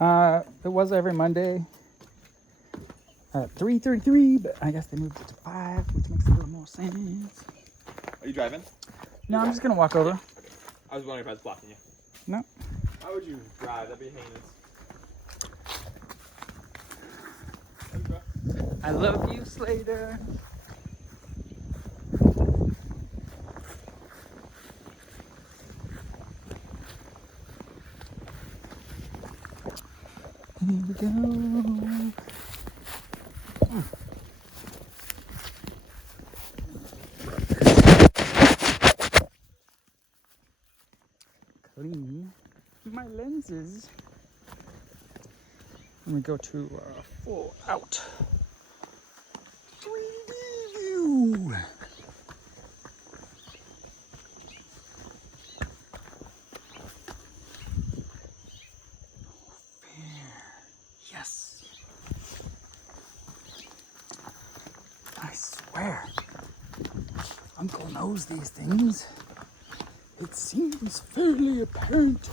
It was every Monday at 3:33, but I guess they moved it to 5, which makes a little more sense. Are you driving? No, I'm just gonna walk over. Okay. I was wondering if I was blocking you. No. Why would you drive? That'd be heinous. I love you, Slater. Here we go. Clean my lenses. Let me go to full out 3D view. Yes. I swear, Uncle knows these things. It seems fairly apparent.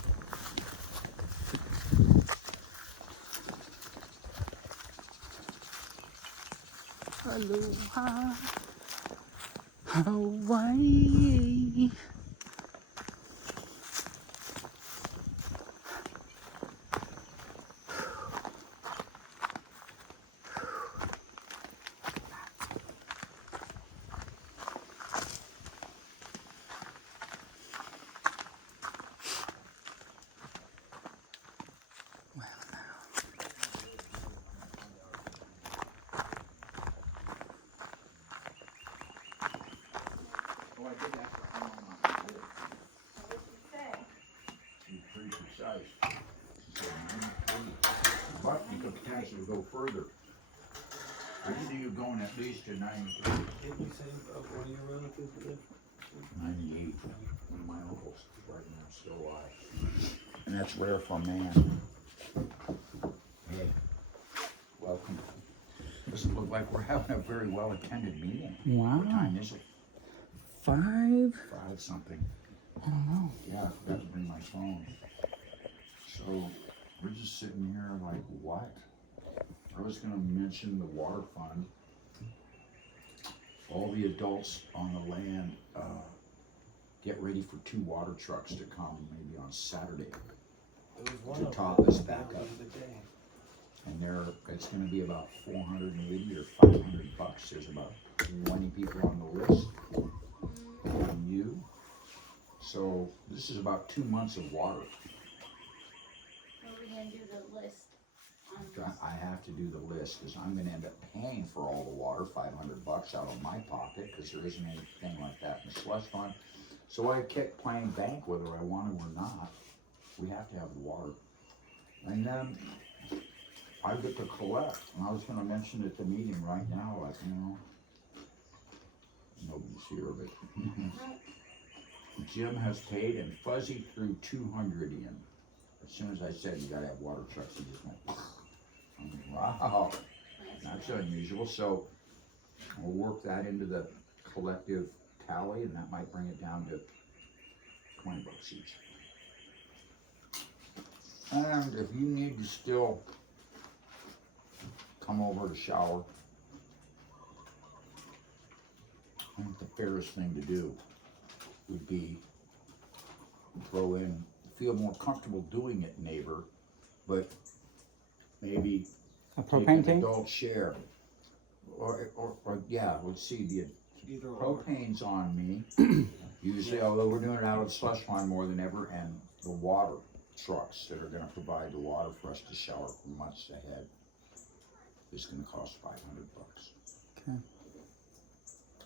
Aloha, Hawaii. Pretty precise. But you could potentially go further. I see you going at least to 93. Didn't you say one of your relatives lived? 98. One of my uncles is right now still alive. And that's rare for a man. Hey, welcome. Doesn't look like we're having a very well attended meeting. Wow. What time is it? 5? 5 something. I don't know. Yeah, I forgot to bring my phone. So we're just sitting here like, what? I was gonna mention the water fund. All the adults on the land, get ready for 2 water trucks to come maybe on Saturday. There was one To of top them us down back the up. other day. And it's gonna be about 480 or 500 bucks. There's about 20 people on the list. And you. So this is about 2 months of water. Are we gonna do the list on this? I have to do the list because I'm gonna end up paying for all the water, 500 bucks out of my pocket, because there isn't anything like that in the slush fund. So I kept playing bank whether I want to or not. We have to have the water. And then I get to collect, and I was gonna mention at the meeting right now, like, nobody's here, but Jim has paid and Fuzzy threw 200 in. As soon as I said you gotta have water trucks, he just went, I'm like, wow, that's unusual. So we'll work that into the collective tally, and that might bring it down to 20 bucks each. And if you need to still come over to shower, I think the fairest thing to do would be throw in, feel more comfortable doing it, neighbor, but maybe A take propane an tank? adult share. Or yeah, let's see, the Either or. propane's on me. Usually, although we're doing it out of the slush fund more than ever, and the water trucks that are gonna provide the water for us to shower for months ahead is gonna cost 500 bucks. Okay.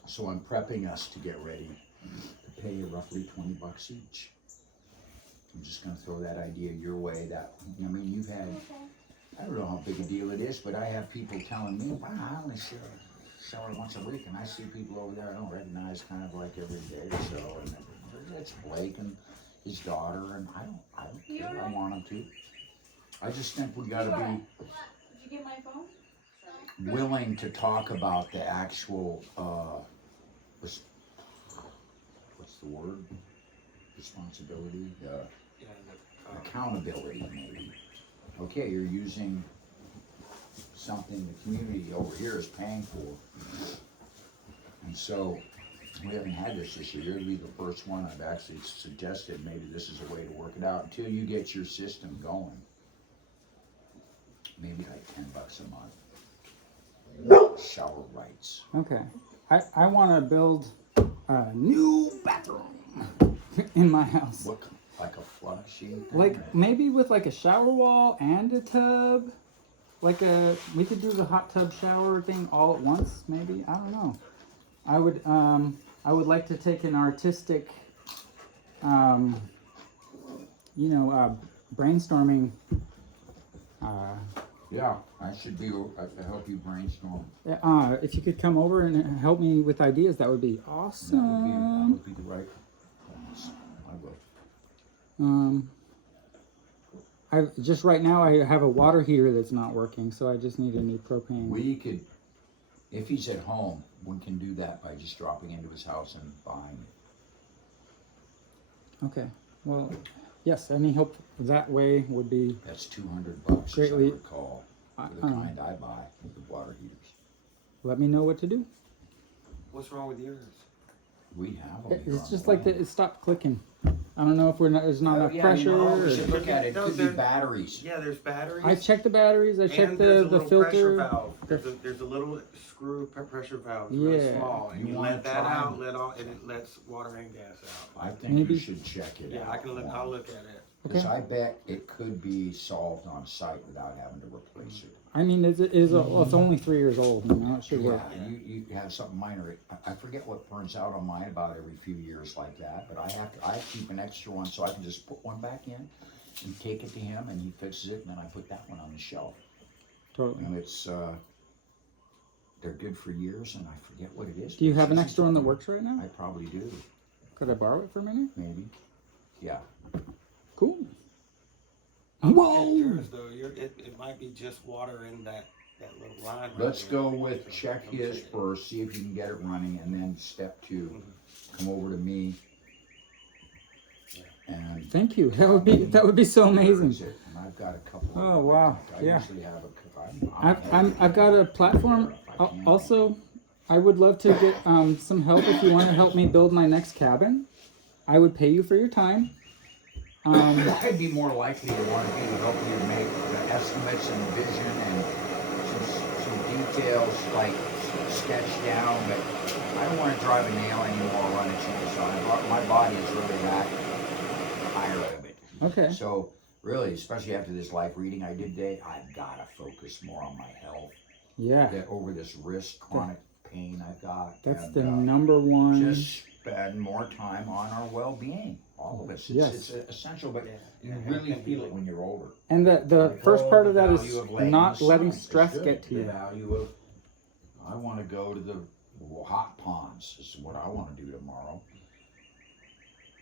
So I'm prepping us to get ready to pay roughly 20 bucks each. I'm just gonna throw that idea your way. I mean, you've had, I don't know how big a deal it is, but I have people telling me, wow, I only shower once a week, and I see people over there I don't recognize kind of like every day or so, and it's Blake and his daughter, and I don't care, I want them to. I just think we gotta be Did you get my phone? Sorry. willing to talk about the actual, what's the word? Responsibility, Yeah, accountability maybe, okay, you're using something the community over here is paying for. And so, we haven't had this year. You'll be the first one I've actually suggested maybe this is a way to work it out until you get your system going. Maybe like $10 a month. Shower rights. Okay. I want to build a new bathroom in my house. What, like a flood sheet? Like maybe with like a shower wall and a tub. We could do the hot tub shower thing all at once, maybe. I don't know. I would like to take an artistic, brainstorming. Yeah, I should be, I help you brainstorm. If you could come over and help me with ideas, that would be That awesome. would be the right place. I would. I just right now I have a water heater that's not working, so I just need a new propane. We could, if he's at home, we can do that by just dropping into his house and buying it. Okay. Well, yes. Any help that way would be. That's $200, as I Greatly- recall, for the I- kind I buy with the water heaters. Let me know what to do. What's wrong with yours? We have them. here It's on just the like line. it stopped clicking. I don't know if there's not enough Yeah, pressure. you know, we or- should look at it. It No, could be there- batteries. Yeah, there's batteries. I checked the batteries. I and checked there's a the little pressure filter. valve. There's a little screw pressure valve, it's really Yeah. small, and You you wanna let that try out, them? let off, and it lets water and gas out. I think Maybe. you should check it out. Yeah, I can look. I'll look at it. Because Okay. I bet it could be solved on site without having to replace it. I mean, it's only 3 years old. You know, it should work. Yeah, and you have something minor. I forget what burns out on mine about every few years like that, but I keep an extra one so I can just put one back in and take it to him and he fixes it and then I put that one on the shelf. Totally. And it's, they're good for years and I forget what it is. Do you but have an it's extra easy one that to- works right now? I probably do, Could I borrow it for a minute? maybe. Yeah. Cool. Look Whoa! at yours though. It might be just water in that little line. right Let's there. go with check his first, see if you can get it running, and then step 2, come over to me. And Thank you. That would be so amazing. fix it. And I've got a couple. Oh, of wow. I Yeah. usually have a. I've got a platform. Also, I would love to get some help if you want to help me build my next cabin. I would pay you for your time. I'd be more likely to want to help you make the estimates and vision and some details like sketched down, but I don't want to drive a nail anymore on a chainsaw. My body is really that tired of it. Okay. So really, especially after this life reading I did today, I've got to focus more on my health. Yeah. Get over this wrist chronic pain I've got. That's and, the number one. just spend more time on our well-being. All of us. Yes. It's essential, but Yeah. you really feel it when you're older. And the first part of that is not letting stress stress get to The you. value of, I want to go to the hot ponds. This is what I want to do tomorrow.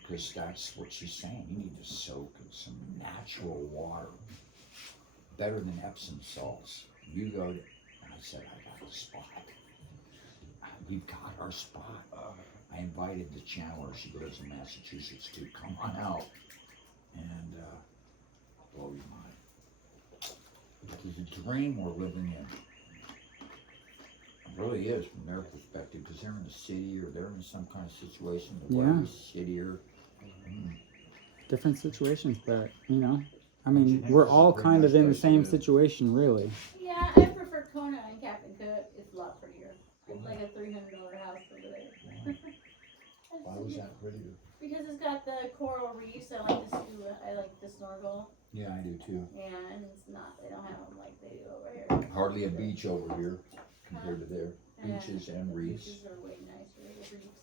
Because that's what she's saying. You need to soak in some natural water. Better than Epsom salts. You go to, and I said, I got a spot. We've got our spot. I invited the Chandler, she lives in Massachusetts too, come on out and blow your mind. It's a dream we're living in. It really is from their perspective, because they're in the city or they're in some kind of situation, the Yeah. weather's shittier. Different situations, but I mean, we're all kind of in the same situation, really. Yeah, I prefer Kona and Captain Cook. It's a lot prettier. It's like a $300 house over there. Why was that prettier? Because it's got the coral reefs. I like the scuba. I like the snorkel. Yeah, I do too. And it's not. They don't have them like they do over here. Hardly a beach over here compared to their Yeah, beaches and the reefs. Beaches are way nicer. The reefs.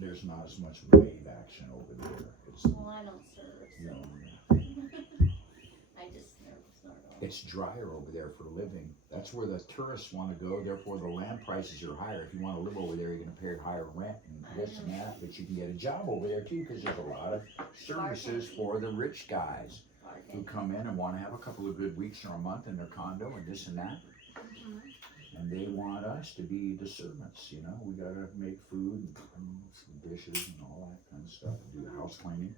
There's not as much wave action over there. It's, Well, I don't surf, you so know, I just snorkel. it's drier over there for living. That's where the tourists want to go, therefore the land prices are higher. If you want to live over there, you're gonna pay higher rent and this and that, but you can get a job over there too, because there's a lot of services for the rich guys who come in and want to have a couple of good weeks or a month in their condo and this and that. And they want us to be the servants, we gotta make food and some dishes and all that kind of stuff, do the house cleaning.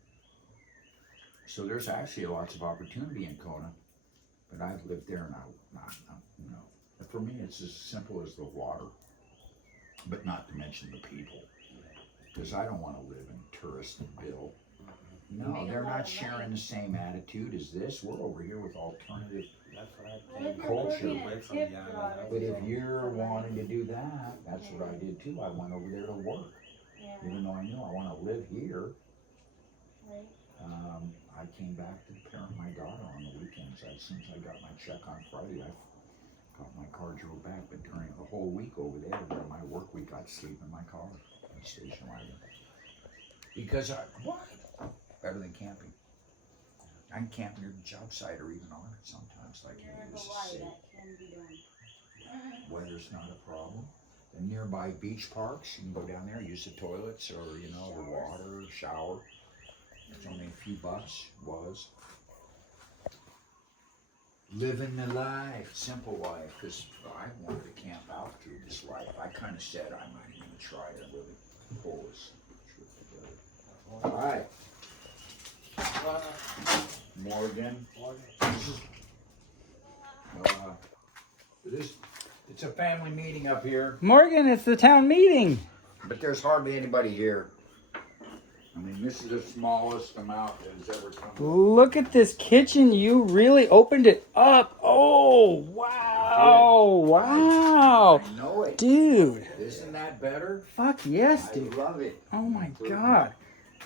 So there's actually lots of opportunity in Kona. But I've lived there and you know, for me, it's as simple as the water, but not to mention the people. Because I don't want to live in Touristville. No, Make a they're lot not of sharing money. the same attitude as this. We're over here with alternative. That's what I Well, if think. you're Culture looking away at from the tip island. jar, But if it's you're good. wanting to do that, that's what I did too. I went over there to work. Yeah, Even though I knew I want to live here, right. I came back to parent my daughter on the weekends. As soon as I got my check on Friday, I got my car, drove back. But during the whole week over there, during my work week, I'd sleep in my car at Station Wagon. Because what? Better than camping. I can camp near the job site or even on it sometimes, like You're in in the Hawaii, city. that can be done. Weather's not a problem. The nearby beach parks, you can go down there, use the toilets or, you know, the water, shower. It's only a few bucks, was. Living the life, simple life, because I wanted to camp out through this life. I kind of said I might even try to live it, pull this trip together. All right, Morgan. It's a family meeting up here, Morgan, it's the town meeting. but there's hardly anybody here. I mean, this is the smallest amount that has ever come. Look at this kitchen. You really opened it up. Oh, wow. Wow. I know it. Dude. Isn't that better? Fuck yes, I dude. love it. Oh my God.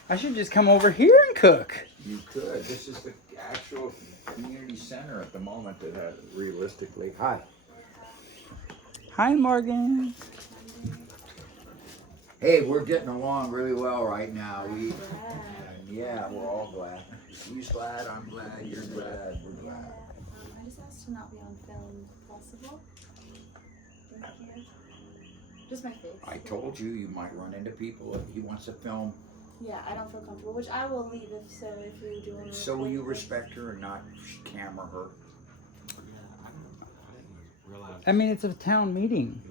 I should just come over here and cook. You could. This is the actual community center at the moment that has realistically. Hi. Hi, Morgan. Hey, we're getting along really well right now. Yeah, we're all glad. He's glad, I'm glad, you're glad, we're glad. I just asked to not be on film, if possible. Thank you. Just my face. I told you, you might run into people if he wants to film. Yeah, I don't feel comfortable, which I will leave if so. If you do want to. So will you respect her and not camera her? Yeah, I didn't realize. I mean, it's a town meeting.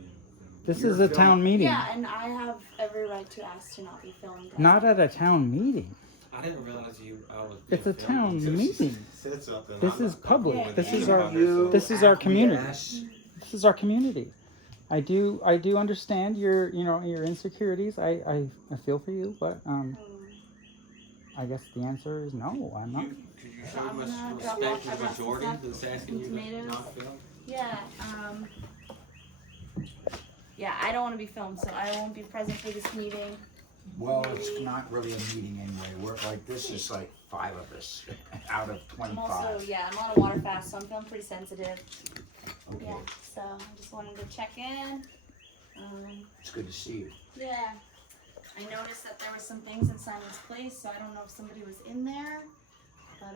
This You're is a filming- town meeting. Yeah, and I have every right to ask to not be filmed. Not at a town meeting. I didn't realize I was. It's a being filmed town until she meeting. Said something. This I'm is not public. comfortable with This anything is our- about herself. This is our community. Acquiesce. This is our community. I do understand your your insecurities. I feel for you, but I guess the answer is no. I'm not. Could you So show I'm much gonna drop respect off- to I the brought some majority stuff, that's asking some you to tomatoes. not film? Yeah. Yeah, I don't want to be filmed, so I won't be present for this meeting. Well, it's not really a meeting anyway. We're like, this is like 5 of us out of I'm also 25. I'm on a water fast, so I'm feeling pretty sensitive. Okay, Yeah. So I just wanted to check in. it's good to see you. Yeah. I noticed that there were some things in Simon's place, so I don't know if somebody was in there, but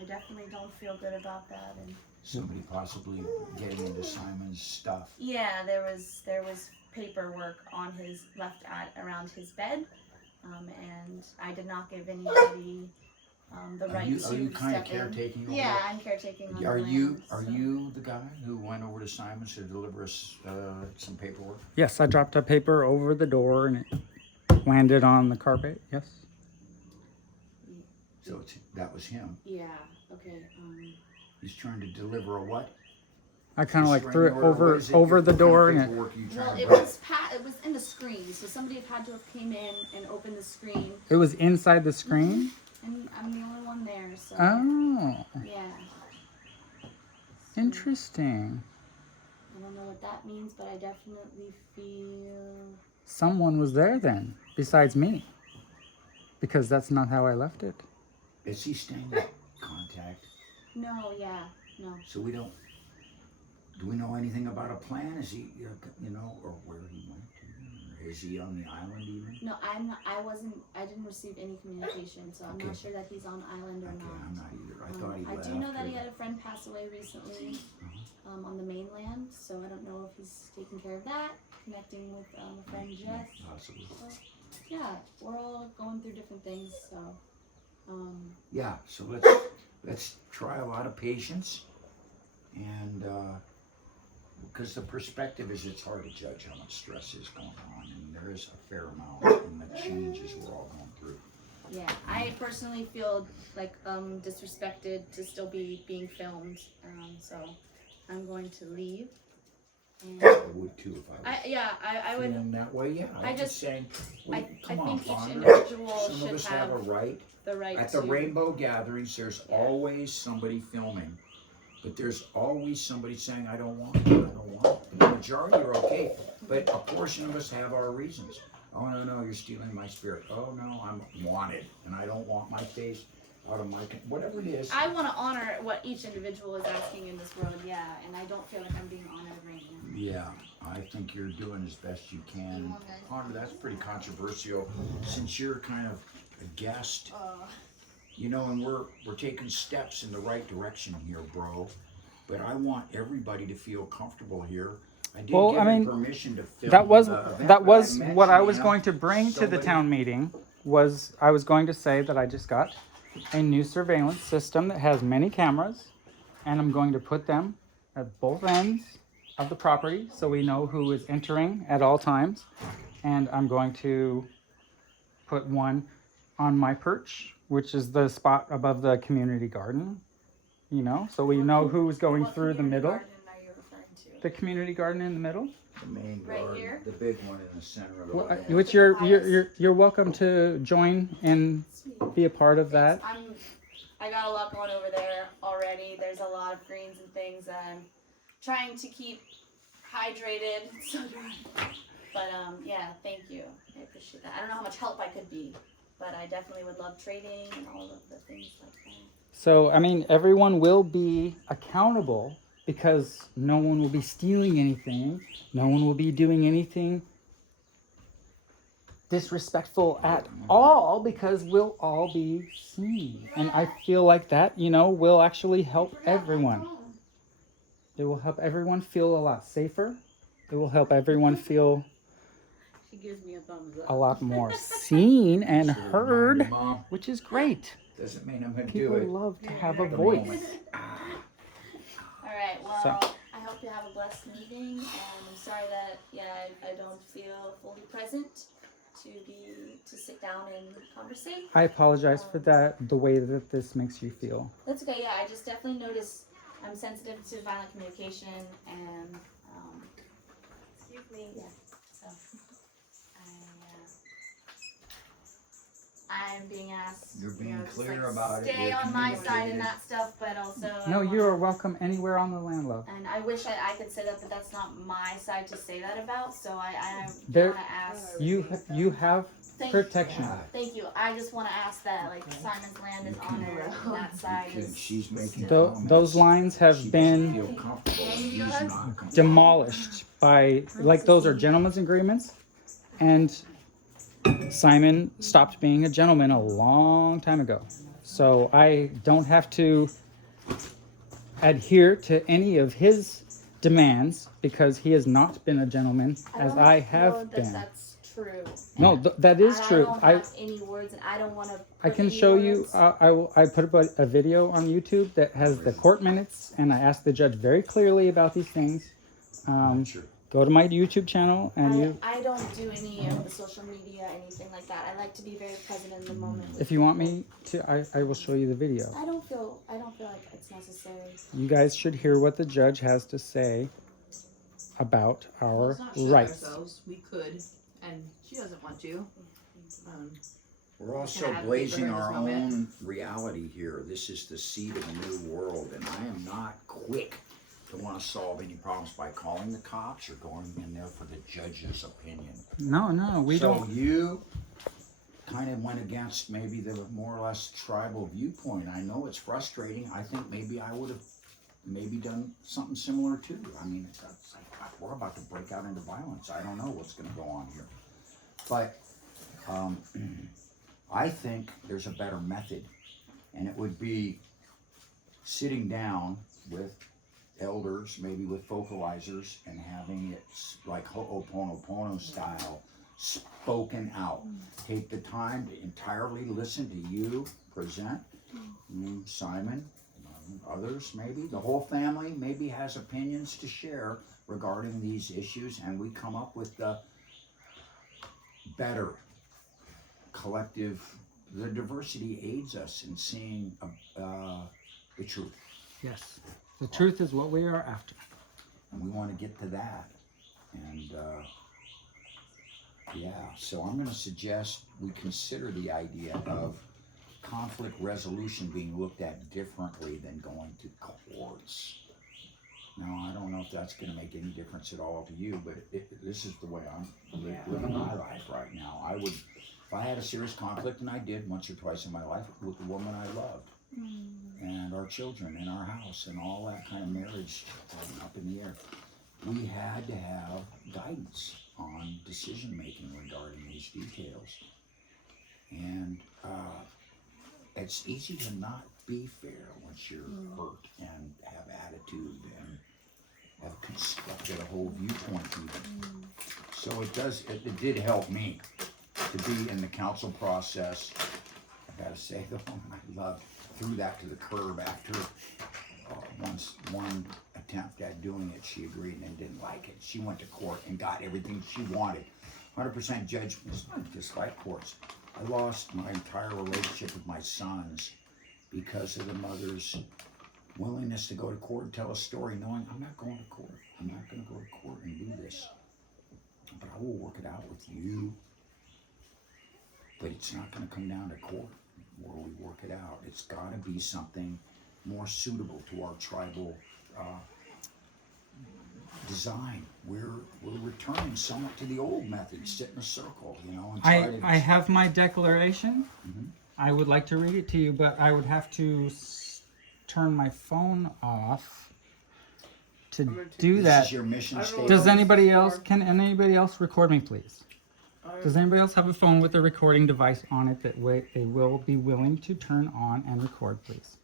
I definitely don't feel good about that. And Somebody possibly getting into Simon's stuff. yeah, there was paperwork on his around his bed, and I did not give anybody the right to Are you kind of step in. caretaking over Yeah, there? I'm caretaking on Are the you land, are so- you the guy who went over to Simon's to deliver us some paperwork? Yes, I dropped a paper over the door and it landed on the carpet. Yes. So that was him. Yeah. Okay. He's trying to deliver a what? I kind of like Restraining threw it order? What over is it? over What the kind of door and it. paperwork are you trying Well, to it bring? was in the screen, so somebody had to have came in and opened the screen, It was inside the screen. and I'm the only one there, so Oh, yeah. interesting. I don't know what that means, but I definitely feel. Someone was there then, besides me, because that's not how I left it. Is he staying in contact? No, yeah, no. So we don't. Do we know anything about a plan? Is he, you know, or where he went to? Or is he on the island even? No, I didn't receive any communication, so I'm Okay. not sure that he's on island or Okay, not. I'm not either. I thought he I left. do know that or- he had a friend pass away recently on the mainland, so I don't know if he's taking care of that, connecting with a friend Jess. Possibly. Yeah, we're all going through different things, so. Yeah. So let's try a lot of patience, and because the perspective is, it's hard to judge how much stress is going on, and there is a fair amount in the changes we're all going through. Yeah, I personally feel like disrespected to still be being filmed. So I'm going to leave. And I would too if I would. feeling that way. Yeah, I I'm just- saying. I Come on, think each Fonda. individual Some should of us have a right. the right At to. the rainbow gatherings, there's Yeah. always somebody filming, but there's always somebody saying, "I don't want it. I don't want it." The majority are okay, but a portion of us have our reasons. Oh no, you're stealing my spirit. Oh no, I'm wanted, and I don't want my face out of my whatever it is. I want to honor what each individual is asking in this world, yeah, and I don't feel like I'm being honored right now. Yeah, I think you're doing as best you can. Honor, that's pretty controversial, since you're kind of a guest. You know, and we're taking steps in the right direction here, bro. But I want everybody to feel comfortable here. I did Well, give I him mean, permission to film That was the event, that but was I what I mentioned was him. going to bring to the Somebody- town meeting. Was I was going to say that I just got a new surveillance system that has many cameras, and I'm going to put them at both ends of the property so we know who is entering at all times. And I'm going to put one on my perch, which is the spot above the community garden. You know, so we know who's going What through the community middle. garden are you referring to? The community garden in the middle. The main Right garden, here? the big one in the center of the Well, land. which you're welcome to join and be a part of that. I got a lot going over there already. There's a lot of greens and things, and I'm trying to keep hydrated. So dry. But yeah, thank you. I appreciate that. I don't know how much help I could be, but I definitely would love trading and all of the things like that. So, I mean, everyone will be accountable because no one will be stealing anything. No one will be doing anything disrespectful at all because we'll all be seen. And I feel like that, you know, will actually help everyone. It will help everyone feel a lot safer. It will help everyone feel She gives me a thumbs up. a lot more seen and Should've reminded heard, Mom, which is great. doesn't mean I'm gonna People do it. love to have a at the voice. moment. All right. Well, So- I hope you have a blessed meeting, and I'm sorry that I don't feel fully present to sit down and conversate. I apologize for that, the way that this makes you feel. That's okay. Yeah, I just definitely notice I'm sensitive to violent communication, and excuse me. Yeah. So I'm being asked. You're being just, clear like, about it, stay you're on my side communicating. and that stuff, but also. No, I you wanna- are welcome anywhere on the land, love. And I wish I could say that, but that's not my side to say that about. So I There- want to ask. You have Thank protection. Yeah. Thank you. I just want to ask that, like, Simon's land is honored, and that side is. She's making Those comments. lines have She been doesn't feel comfortable. He's not comfortable. demolished by, like, those are gentlemen's agreements, and Simon stopped being a gentleman a long time ago. So I don't have to adhere to any of his demands because he has not been a gentleman as don't I feel have that been. That's true. No, that is And true. I don't have any words, and I don't want to. I can show you. I put a video on YouTube that has the court minutes, and I asked the judge very clearly about these things. Sure. Go to my YouTube channel, and you, I don't do any of the social media, anything like that. I like to be very present in the moment. if you want me to, I will show you the video. I don't feel like it's necessary. You guys should hear what the judge has to say about our Let's not shut rights. ourselves. We could, and she doesn't want to. We're also have blazing paper in our this moment. own reality here. This is the seed of a new world, and I am not quick to want to solve any problems by calling the cops or going in there for the judge's opinion. No, we So don't. you kind of went against maybe the more or less tribal viewpoint. I know it's frustrating. I think maybe I would have maybe done something similar too. I mean, it's like, we're about to break out into violence. I don't know what's going to go on here. But I think there's a better method, and it would be sitting down with elders, maybe with vocalizers, and having it like Ho'oponopono style, spoken out. Take the time to entirely listen to you present, Simon, others maybe, the whole family maybe has opinions to share regarding these issues, and we come up with the better collective the diversity aids us in seeing the truth. Yes. The truth is what we are after. And we want to get to that. And yeah, so I'm going to suggest we consider the idea of conflict resolution being looked at differently than going to courts. Now, I don't know if that's going to make any difference at all to you, but this is the way I'm living my life right now. I would, if I had a serious conflict, and I did once or twice in my life with the woman I loved, and our children in our house, and all that kind of marriage up in the air, we had to have guidance on decision making regarding these details. And it's easy to not be fair once you're hurt and have attitude and have constructed a whole viewpoint even. So it did help me to be in the council process. I gotta say, the woman I loved threw that to the curb after one attempt at doing it. She agreed and then didn't like it. She went to court and got everything she wanted. 100% judgment, just like courts. I lost my entire relationship with my sons because of the mother's willingness to go to court and tell a story, knowing I'm not going to court. I'm not going to go to court and do this. But I will work it out with you. But it's not going to come down to court where we work it out. It's got to be something more suitable to our tribal design. We're returning somewhat to the old method, sit in a circle, you know, and try to... I have my declaration. Mhm. I would like to read it to you, but I would have to turn my phone off to do This that. is your mission I don't know statement. Does anybody else, can anybody else record me, please? Does anybody else have a phone with a recording device on it that they will be willing to turn on and record, please?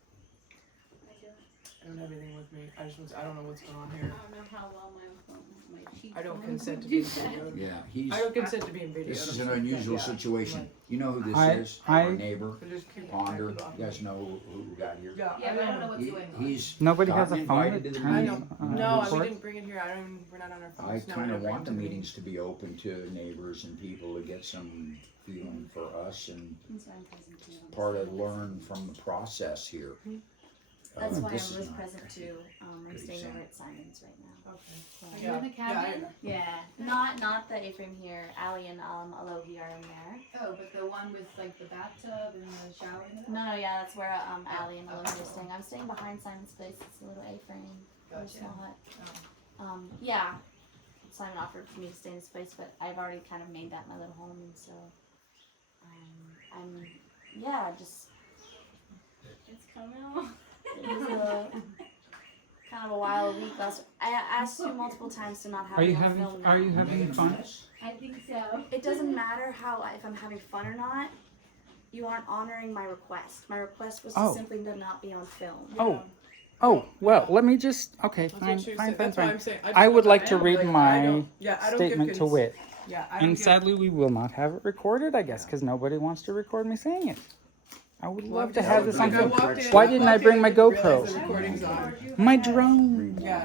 I don't have anything with me. I don't know what's going on I here. don't know how well my cheap I don't phone consent would to do being that. videoed. Yeah, I don't consent to being videoed. this is I'm an sorry. unusual Yeah. situation. You know who this I- is? I- Our neighbor, But just keep Ponder. it on. You guys know who got here? Yeah, Yeah, but I don't know what's going on. He's Nobody has gotten a phone invited that to the turns I meeting. know. on No, we record? didn't bring it here. We're not on our phones. I No, we kind didn't of bring want it the to meetings to be open to neighbors and people to get some feeling for us and That's why I'm present too. part of learn from the process here. That's why I This is was not present good. too. I'm Good staying over example. at Simon's right now. Okay. So, Are you in the cabin? yeah, not the Ephraim here. Allie and Alohi are in there. Oh, but the one with like the bathtub and the shower in the No, yeah, that's where Allie and Alohi are staying. I'm staying behind Simon's place. It's a little A-frame, little Gotcha. small hut. Yeah, Simon offered for me to stay in his place, but I've already kind of made that my little home, and so I'm just. It's coming out. It was kind of a wild week. I asked you multiple times to not have Are you me on having film Are now. you having fun? I think so. It doesn't matter if I'm having fun or not. You aren't honoring my request. My request was to Oh. simply to not be on film. Oh, well, let me just. Okay, That's fine, what she fine, said. fine, That's why fine. I'm saying. I would like to am, read like, my I don't give statement to wit. Yeah, I don't And give sadly, we will not have it recorded, I guess, because nobody wants to record me saying it. I would Well, love to I'm have just- this on like, I film. walked in- Why didn't I walked bring in my and didn't realize GoPro? the recording's on. My drone. Yeah.